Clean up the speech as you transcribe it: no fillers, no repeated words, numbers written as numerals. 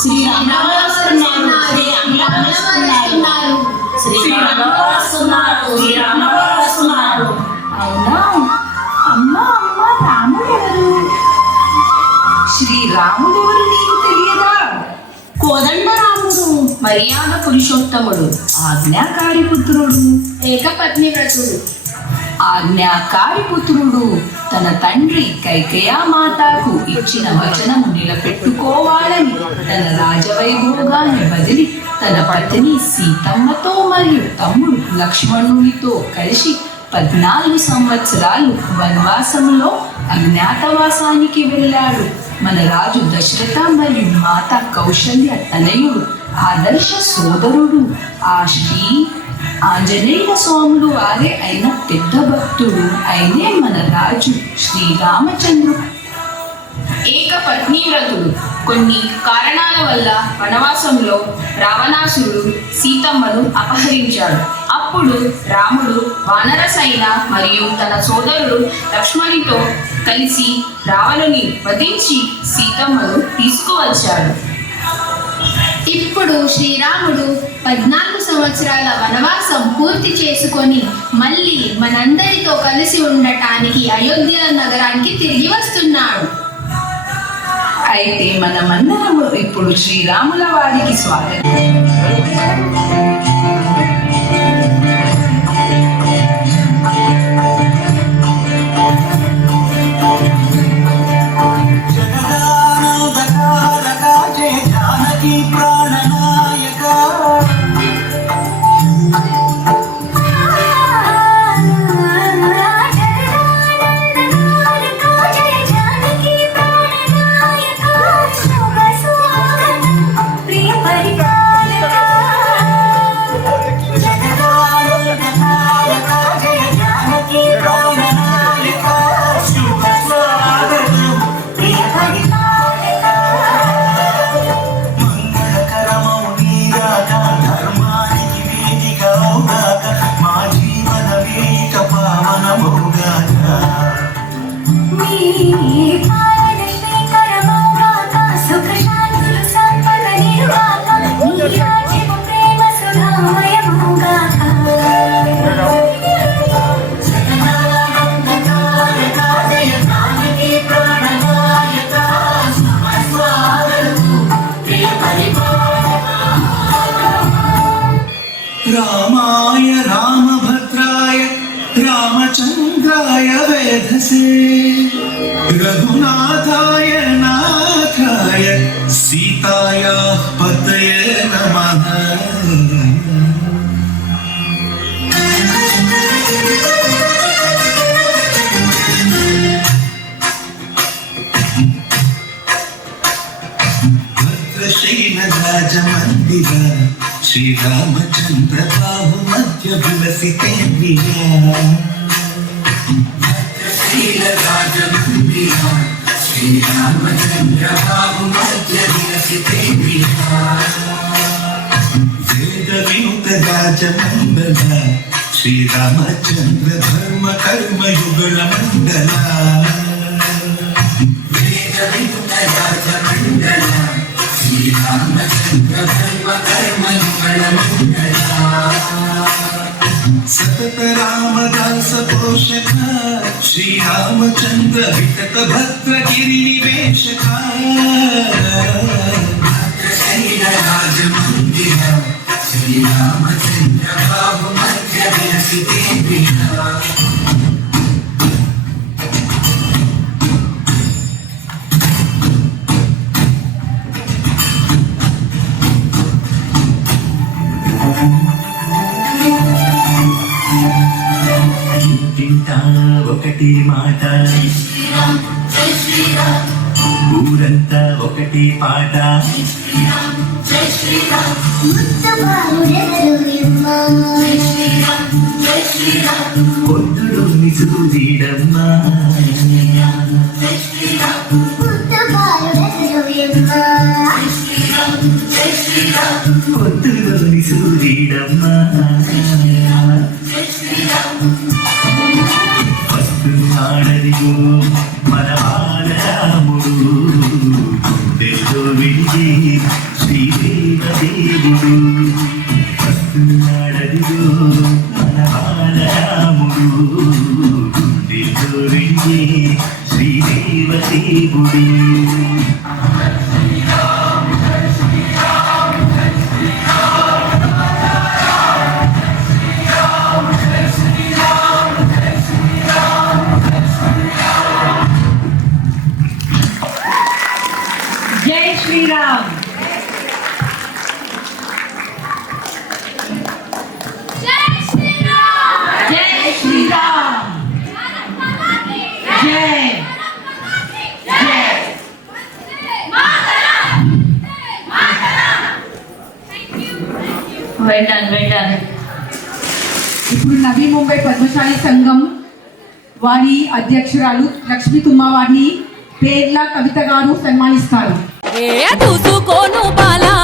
శ్రీరాములు వస్తున్నారు, శ్రీరాములు వస్తున్నారు, శ్రీరాములు వస్తున్నారు, శ్రీరాములు వస్తున్నారు. అవునా? అమ్మ అమ్మ రాముడు ఎవరు? శ్రీరాముడు ఎవరు నీకు తెలియదా? కోదండరాముడు, మర్యాద పురుషోత్తముడు, ఆజ్ఞాకారి పుత్రుడు, ఏకపత్ని వ్రతుడు. ఆజ్ఞాకారి పుత్రుడు తన తండ్రి కైకేయ మాతకు ఇచ్చిన వచనము నిలబెట్టుకోవాలని తన రాజవైభోగాన్ని బదిలి తన పత్ని సీతమ్మతో మరియు తమ్ముడు లక్ష్మణునితో కలిసి 14 సంవత్సరాలు వనవాసంలో అజ్ఞాతవాసానికి వెళ్ళాడు. మన రాజు దశరథ మరియు మాత కౌశల్య తనయుడు ఆదర్శ సోదరుడు ఆ శ్రీ ఆంజనేయ స్వాములు వారే అయిన పెద్ద భక్తుడు అయినే మన రాజు శ్రీరామచంద్రుడు. ఏకపత్ని వ్రతుడు. కొన్ని కారణాల వల్ల వనవాసంలో రావణాసురుడు సీతమ్మను అపహరించాడు. అప్పుడు రాముడు వానర సైన మరియు తన సోదరుడు లక్ష్మణునితో కలిసి రావణుని వధించి సీతమ్మను తీసుకువచ్చాడు. ఇప్పుడు శ్రీరాముడు 14 సంవత్సరాల వనవాసం పూర్తి చేసుకొని మళ్ళీ మనందరితో కలిసి ఉండటానికి అయోధ్య నగరానికి తిరిగి వస్తున్నాడు. అయితే మనమందరము ఇప్పుడు శ్రీరాముల వారికి స్వాగతం. रामाय रामभद्राय रामचन्द्राय वेधसे रघुनाथाय नाथाय सीतायाः पतये नमः। भद्रशैलराजमन्दिर श्रीरामचन्द्र बाहु मध्य विलसितेन्द्रिया। भद्रशैलराजमन्दिर श्रीरामचन्द्र बाहु मध्य विलसितेन्द्रिया। वेदविनुत राजमण्डल श्रीरामचन्द्र धर्म कर्म युगल मण्डल। वेदविनुत राजमण्डल श्रीरामचन्द्र धर्म कर्म युगल मण्डल। सतत रामदास पोषक श्रीरामचन्द्र वितत भद्र गिरि निवेशक। भद्रशैलराजमन्दिर श्रीरामचन्द्र बाहु मध्य विलसितेन्द्रिया। ఒకటి మాట ఊరంతా ఒకటి పాట పొద్దుడు నిజుదీడమ్మా పొద్దుడు నిజుదీడమ్మా వస్తున్నాడదిగో మన బాలరాముడు గుండెల్లో విడిచి వెలిగే శ్రీదేవతే గుడి. జై శ్రీరామ్. జై శ్రీరామ్. జై వెళ్ళాను. ఇప్పుడు నవీ ముంబై పద్మశాలి సంఘం వారి అధ్యక్షురాలు లక్ష్మీ తుమ్మ వారిని పేర్ల కవిత గారు సన్మానిస్తారు. చూసుకోను బాలా